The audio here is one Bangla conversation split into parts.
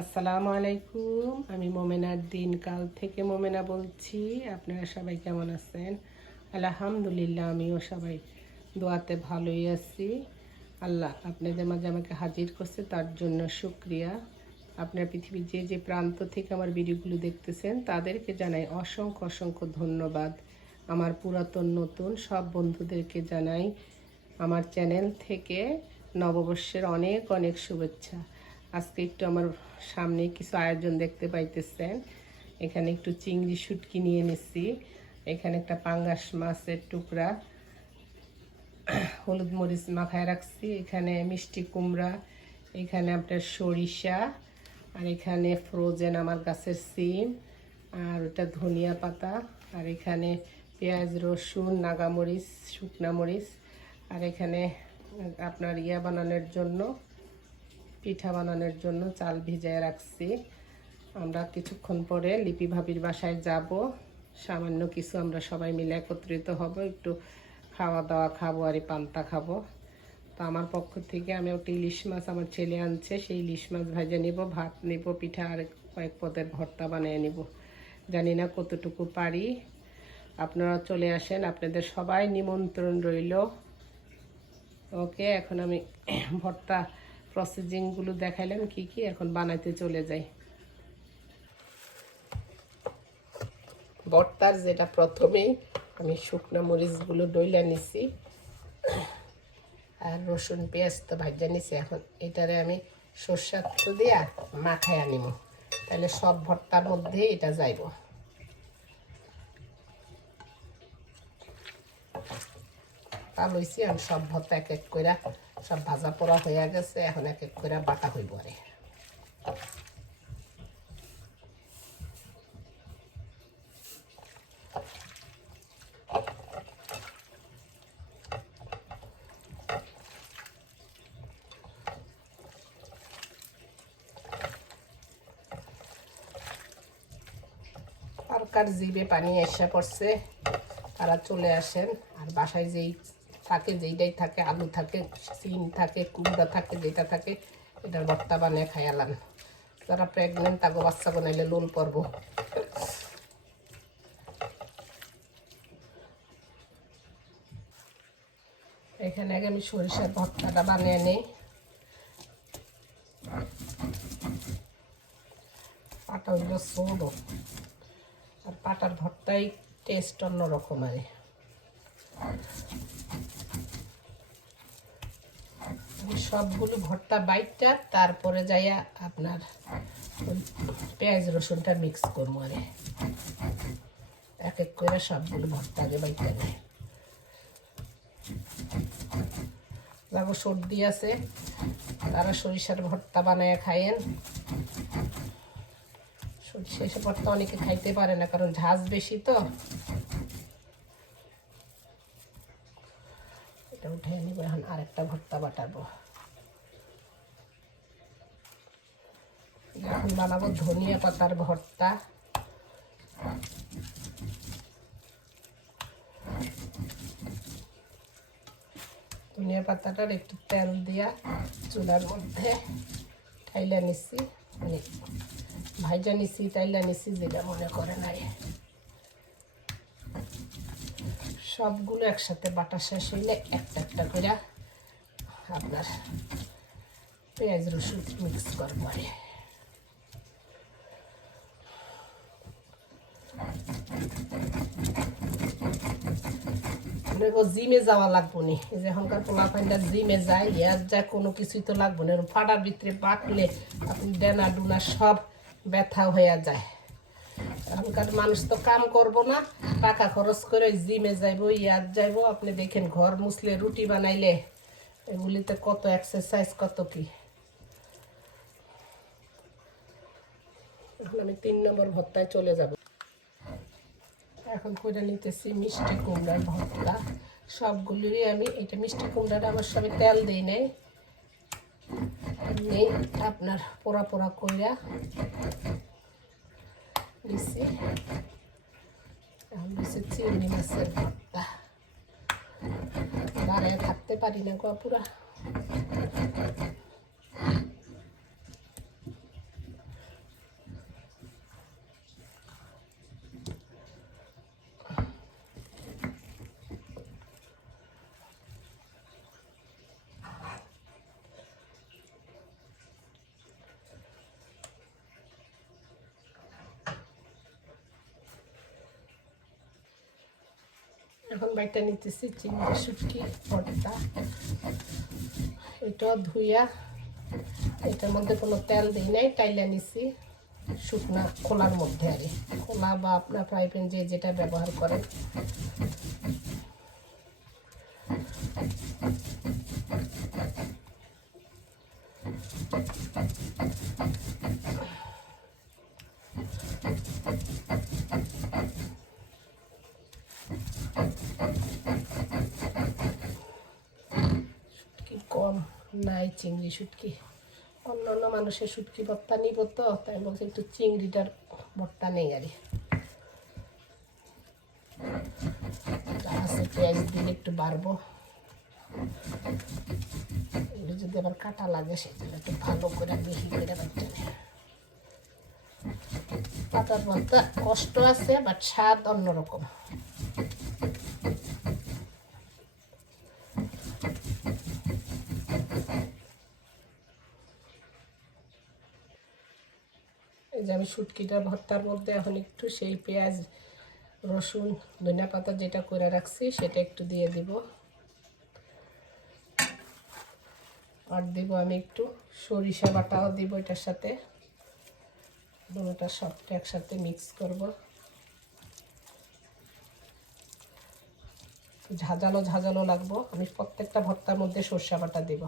আসসালামু আলাইকুম। আমি মোমেনার দিন কাল থেকে মোমেনা বলছি। আপনারা সবাই কেমন আছেন? আলহামদুলিল্লাহ, আমিও সবাই দোয়াতে ভালোই আছি। আল্লাহ আপনাদের মাঝে আমাকে হাজির করছে, তার জন্য শুক্রিয়া। আপনার পৃথিবীর যে যে প্রান্ত থেকে আমার ভিডিওগুলো দেখতেছেন, তাদেরকে জানাই অসংখ্য অসংখ্য ধন্যবাদ। আমার পুরাতন, নতুন সব বন্ধুদেরকে জানাই আমার চ্যানেল থেকে নববর্ষের অনেক অনেক শুভেচ্ছা। আজকে একটু আমার সামনে কিছু আয়োজন দেখতে পাইতেছেন। এখানে একটু চিংড়ি শুটকি নিয়ে নিছি। এখানে একটা পাঙ্গাস মাছের টুকরা, হলুদ মরিচ মাখায় রাখছি। এখানে মিষ্টি কুমড়া, এখানে আপনার সরিষা, আর এখানে ফ্রোজেন আমার গাছের সিম, আর ওটা ধনিয়া পাতা, আর এখানে পেঁয়াজ, রসুন নাগামরিচ শুকনা মরিচ, আর এখানে আপনার ইয়া বানানোর জন্য পিঠা বানানোর জন্য চাল ভিজায় রাখছি। আমরা কিছুক্ষণ পরে লিপি ভাবির বাসায় যাব। সামান্য কিছু আমরা সবাই মিলে একত্রিত হব। একটু খাওয়া দাওয়া খাব আর পান্তা খাব। তো আমার পক্ষ থেকে আমি একটা ইলিশ মাছ আমার ছেলে আনছে। সেই ইলিশ মাছ ভাজা নিব, ভাত নিব, পিঠা আর কয়েক পদের ভর্তা বানিয়ে নিব। জানি না কতটুকু পারি। আপনারা চলে আসেন, আপনাদের সবাই নিমন্ত্রণ রইল। ওকে, এখন আমি ভর্তা প্রসেসিংগুলো দেখাইলাম, কি কি, এখন বানাইতে চলে যাই। ভর্তার যেটা প্রথমেই আমি শুকনো মরিচগুলো ডইলা নিছি, আর রসুন, পেঁয়াজ তো ভাজা নিছি, এখন এটারে আমি সর্ষার তো দিয়া মাখায় আনিব তাহলে সব ভর্তার মধ্যে এটা যাইব। তা লইছি আমি সব ভর্তা এক এক করে সব ভাজা পোড়া হয়ে গেছে, এখন এক এক করে বাটা হইব আরে। কার জিবে পানি এসে পড়ছে, তারা চলে আসেন, আর বাসায় যেই থাকে, যেইটাই থাকে, আলু থাকে, সিম থাকে, কুমড়া থাকে, যেটা থাকে, এটার ভর্তা বানিয়ে খাইয়ালাম যারা প্রেগনেন্ট তাকে বাচ্চা বানাইলে লোন পরব। এখানে আগে আমি সরিষার ভর্তাটা বানিয়ে নিই। পাটা হইল ছোটো। আর পাটার ভর্তাই টেস্ট অন্যরকম আর সবগুলো ভর্তা বাইটটা, তারপরে যাইয়া আপনার পেঁয়াজ রসুনটা মিক্স করব আরে এক এক করে সবগুলো ভর্তা আগে বাইটটা নেয় যাব সর্দি আছে, তারা সরিষার ভর্তা বানায় খায়েন সরিষা ভর্তা অনেকে খাইতে পারে না, কারণ ঝাঁজ বেশি তো। এটা উঠে নিব, এখন আরেকটা ভর্তা বাটাবো। এখন বানাবো ধনিয়া পাতার ভর্তা। ধনিয়া পাতাটার একটু তেল দিয়া চুলার মধ্যে ঠাইলা নিচ্ছি মানে ভাইজা নিচ্ছি টাইলা নিচ্ছি যেটা মনে করে নাই। সবগুলো একসাথে বাটা শেষ হইলে একটা একটা করে আপনার পেঁয়াজ, রসুন মিক্স করব আর জিমে যাওয়া লাগবো নি। যে এখনকার পোলা পাইনটা জিমে যায় ইয়ার যা কোনো কিছুই তো লাগবো না। ফাটার ভিতরে পাকলে আপনি ডেনা ডুনা সব ব্যথা হয়ে যায়। এখনকার মানুষ তো কাম করব না, টাকা খরচ করে জিমে যাইব ইয়াদ যাইব, আপনি দেখেন ঘর মুসলে রুটি বানাইলে, এগুলিতে কত এক্সারসাইজ কত কি। এখন আমি তিন নম্বর ভর্তায় চলে যাব। এখন করে নিতেছি মিষ্টি কুমড়ার ভর্তা সবগুলোরই আমি এটা মিষ্টি কুমড়াটা আমার সবই তেল দিই নেই। আপনার পোড়া পোড়া কইরা দিছি এখন দিছি চিংড়ি মাছের ভর্তা দাঁড়ায় থাকতে পারি না গো পুরা এখন বাইটা নিতেছি, চিংড়ি শুটকি ভর্তা এটাও ধুইয়া এটার মধ্যে কোনো তেল দিই নাই, টাইলা নিছি শুকনা খোলার মধ্যে আর খোলা বা আপনার ফ্রাই প্যান যে যেটা ব্যবহার করেন। শুটকি কম, নাই চিংড়ি শুটকি অন্য অন্য মানুষের শুটকি ভর্তা নিব তো, তাই বলছে একটু চিংড়িটার ভর্তা নেই আর পেঁয়াজ দিলে একটু বাড়বো। এগুলো যদি আবার কাটা লাগে, সেজন্য একটু ভালো করে মিহি করে বাড়তে পাতার ভর্তা কষ্ট আছে বাট স্বাদ অন্যরকম। যে আমি শুটকিটার ভর্তার মধ্যে এখন একটু সেই পেঁয়াজ, রসুন, ধনিয়া পাতা যেটা করে রাখছি সেটা একটু দিয়ে দিব। আর দিব আমি একটু সরিষা বাটাও দিব এটার সাথে। দুটোটা সবটা একসাথে মিক্স করব। ঝাঁঝালো ঝাঁঝালো লাগবো। আমি প্রত্যেকটা ভর্তার মধ্যে সরষা বাটা দিব।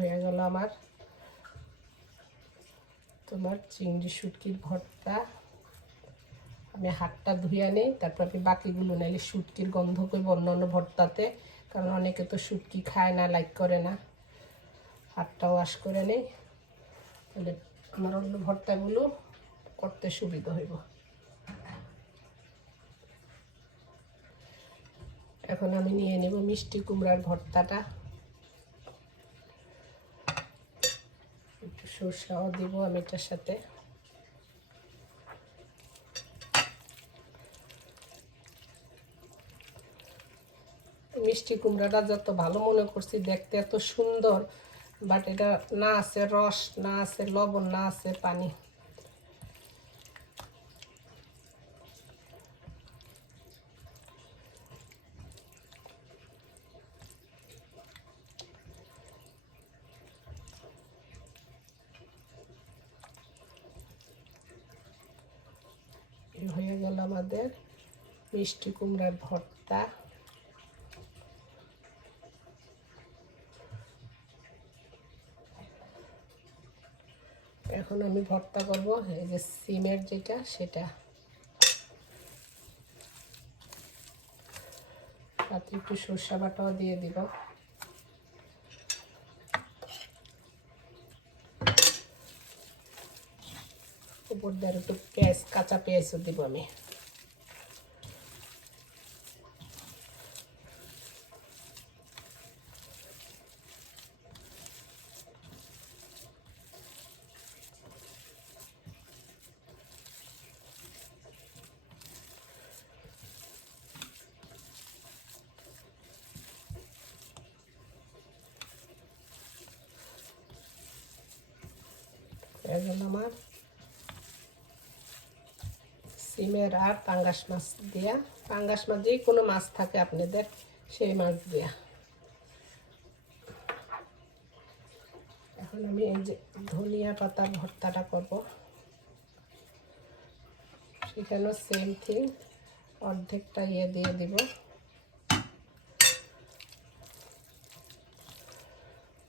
হয়ে গেল আমার। তোমার চিংড়ি শুটকির ভর্তা। আমি হাতটা ধুয়ে নেই, তারপর আমি বাকিগুলো নাইলে শুটকির গন্ধ করব অন্য অন্য ভর্তাতে, কারণ অনেকে তো শুটকি খায় না লাইক করে না। হাতটা ওয়াশ করে নেই। তাহলে আমার অন্য ভর্তাগুলো করতে সুবিধা হইব। এখন আমি নিয়ে নেব মিষ্টি কুমড়ার ভর্তাটা একটু সরষাও দিব আমি এটার সাথে। মিষ্টি কুমড়াটা যত ভালো মনে করছি দেখতে এত সুন্দর বাট এটা না আছে রস, না আছে লবণ, না আছে পানি এই হয়ে গেল আমাদের মিষ্টি কুমড়ার ভর্তা। এখন আমি ভর্তা করব, এই যে সিমের যেটা, সেটা। সাথে একটু সর্ষা বাটাও দিয়ে দিব। উপর দিয়ে একটু পেঁয়াজ, কাঁচা পেঁয়াজও দিব আমি এখন আমার সিমের আর পাঙ্গাস মাছ দিয়া, পাঙ্গাস মাছ যে কোনো মাছ থাকে আপনাদের, সেই মাছ দিয়া। এখন আমি এই যে ধনিয়া পাতা ভর্তাটা করব। সেখানেও সেম থিং অর্ধেকটা ইয়ে দিয়ে দিব।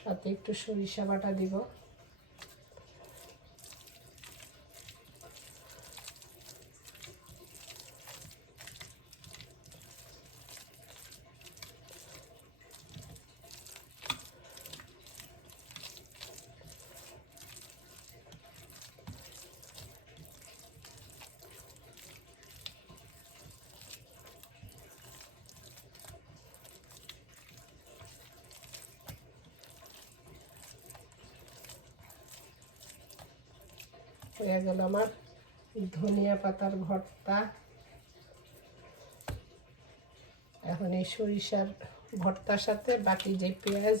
সাথে একটু সরিষা বাটা দিব। হয়ে গেল আমার ধনিয়া পাতার ভর্তা। এখন এই সরিষার ভর্তার সাথে বাকি যে পেঁয়াজ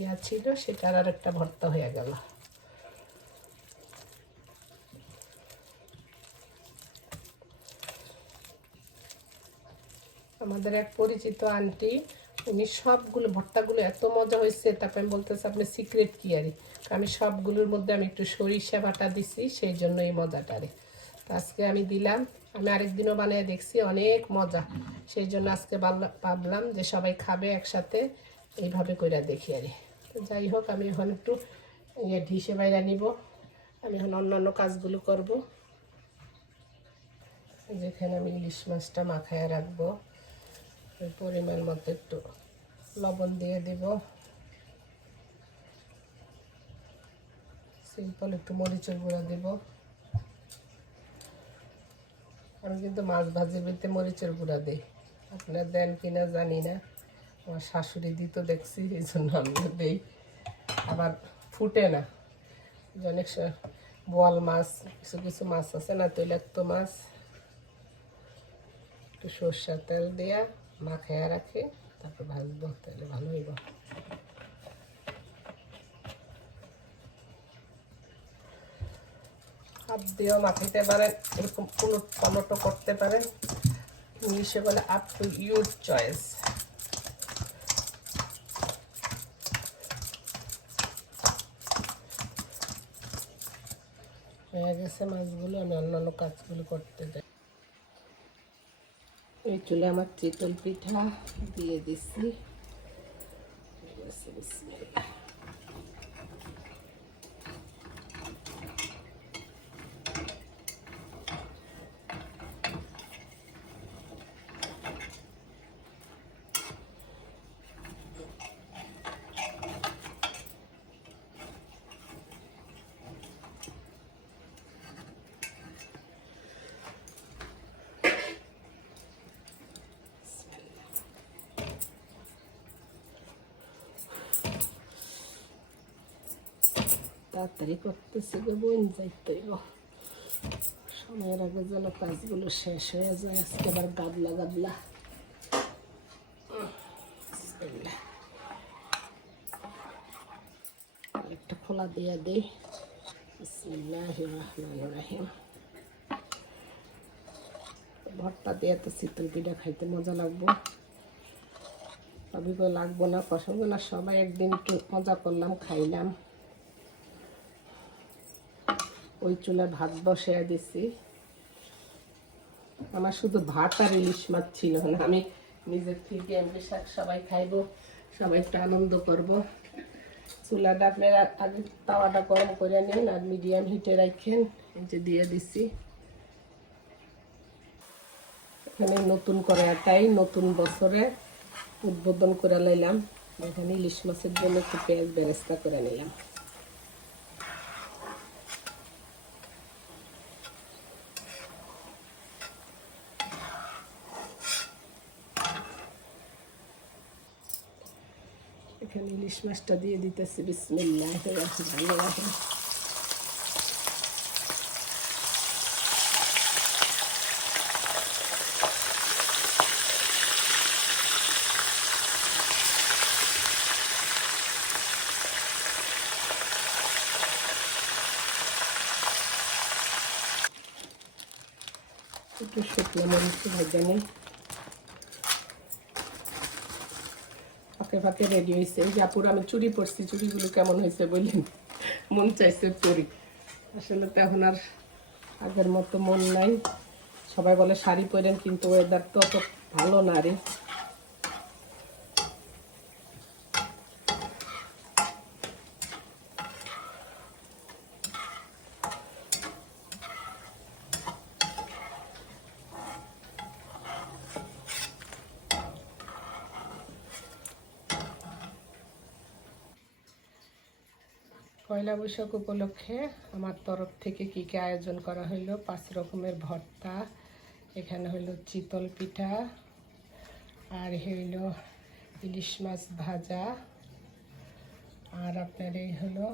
ইয়া ছিল, সেটার আর একটা ভর্তা হয়ে গেল। আমাদের এক পরিচিত আন্টি উনি সবগুলো ভর্তাগুলো এত মজা হয়েছে, তারপরে আমি বলতেছে আপনি সিক্রেট কি আরে? আমি সবগুলোর মধ্যে আমি একটু সরিষা বাটা দিছি, সেই জন্য এই মজাটারে তো আজকে আমি দিলাম, আমি আরেকদিনও বানিয়ে দেখছি, অনেক মজা। সেই জন্য আজকে ভাবলা- ভাবলাম যে সবাই খাবে একসাথে, এইভাবে করে দেখি আরে। যাই হোক, আমি এখন একটু ইয়ে ঢিসে বাইরে নিব। আমি এখন অন্যান্য কাজগুলো করব। যেখানে আমি ইলিশ মাছটা মাখায় রাখব। পরিমাণ মতো একটু লবণ দিয়ে দিব। সিম্পল একটু মরিচের গুঁড়া দিব। আমি কিন্তু মাছ ভাজির ভিতরে মরিচের গুঁড়া দিই। আপনারা দেন কিনা জানি না। আমার শাশুড়ি দিত দেখছি এই জন্য আমিও দিই। আবার ফুটে না। অনেক বোয়াল মাছ, কিছু কিছু মাছ আছে না, তৈলাক্ত মাছ। একটু সর্ষার তেল দিয়া। মাখাইয়া রাখি, তারপর ভাজবো তাহলে ভালো হইব। আপ দিয়েও মাখাইতে পারেন, এরকম পুলট টমেটো করতে পারেন। ইংলিশে বলে আপ টু ইউর চয়েস হয়ে গেছে মাছগুলো, আমি অন্যান্য কাজগুলো করতে যাই। এই চুলে আমার চিতল পিঠা দিয়ে দিচ্ছি তাড়াতাড়ি করতেছে গো বোন যাইতে গো। সময়ের আগে যেন কাজগুলো শেষ হয়ে যায় আজকে আবার গাবলা উহ, একটা খোলা দিয়ে দিই। বিসমিল্লাহ রহমান রাহিম। ভর্তা দিয়ে তো শীতল পিঠা খাইতে মজা লাগবো। সবই লাগবো না পছন্দ না সবাই একদিন একটু মজা করলাম খাইলাম। ওই চুলা ভাত বসিয়ে দিছি। আমার শুধু ভাত আর ইলিশ মাছ ছিল না, আমি নিজের থেকে এমনি শাক সবাই খাইবো, সবাই একটু আনন্দ করব। চুলাটা আপনারা আগে তাওয়াটা গরম করে নিন আর মিডিয়াম হিটে রাখেন যে দিয়ে দিছি। এখানে নতুন কড়াইটাই নতুন বছরে উদ্বোধন করে নিলাম এখানে ইলিশ মাছের জন্য একটু পেঁয়াজ বেরেস্তা করে নিলাম এখানে ইলিশ মাছটা দিয়ে দিতেছি বিসমিল্লাহ রহমান রহিম একটু শুকনো মরিচ ভেজে নেই ফাঁকে ভাতে রেডি হয়েছে এই যে আপুর আমি চুরি পরছি, চুরিগুলো কেমন হয়েছে বললেন? মন চাইছে পরি আসলে তো এখন আর আগের মতো মন নাই। সবাই বলে শাড়ি পরেন, কিন্তু ওয়েদার তো অত ভালো না রে। পয়লা বৈশাখ উপলক্ষে আমার তরফ থেকে কি কী আয়োজন করা হইল? পাঁচ রকমের ভর্তা, এখানে হইল চিতল পিঠা, আর হইল ইলিশ মাছ ভাজা, আর আপনার এই হলো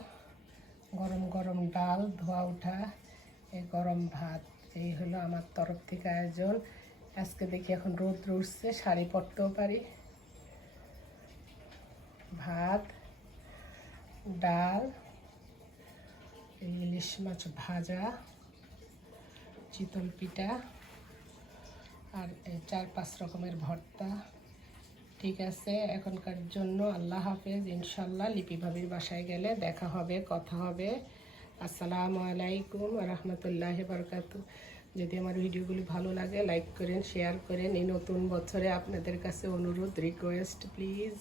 গরম গরম ডাল, ধোয়া ওঠা এই গরম ভাত। এই হলো আমার তরফ থেকে আয়োজন। আজকে দেখি এখন রোদ উঠছে, শাড়ি পরতেও পারি। ভাত, ডাল ইলিশ মাছ ভাজা, চিতল পিঠা, আর চার পাঁচ রকমের ভর্তা। ঠিক আছে, এখনকার জন্য আল্লাহ হাফেজ। ইনশাল্লাহ লিপি ভাবির বাসায় গেলে দেখা হবে, কথা হবে। আসসালামু আলাইকুম রহমতুল্লাহ বরকাত। যদি আমার ভিডিওগুলি ভালো লাগে, লাইক করেন, শেয়ার করেন। এই নতুন বছরে আপনাদের কাছে অনুরোধ, রিকোয়েস্ট, প্লিজ।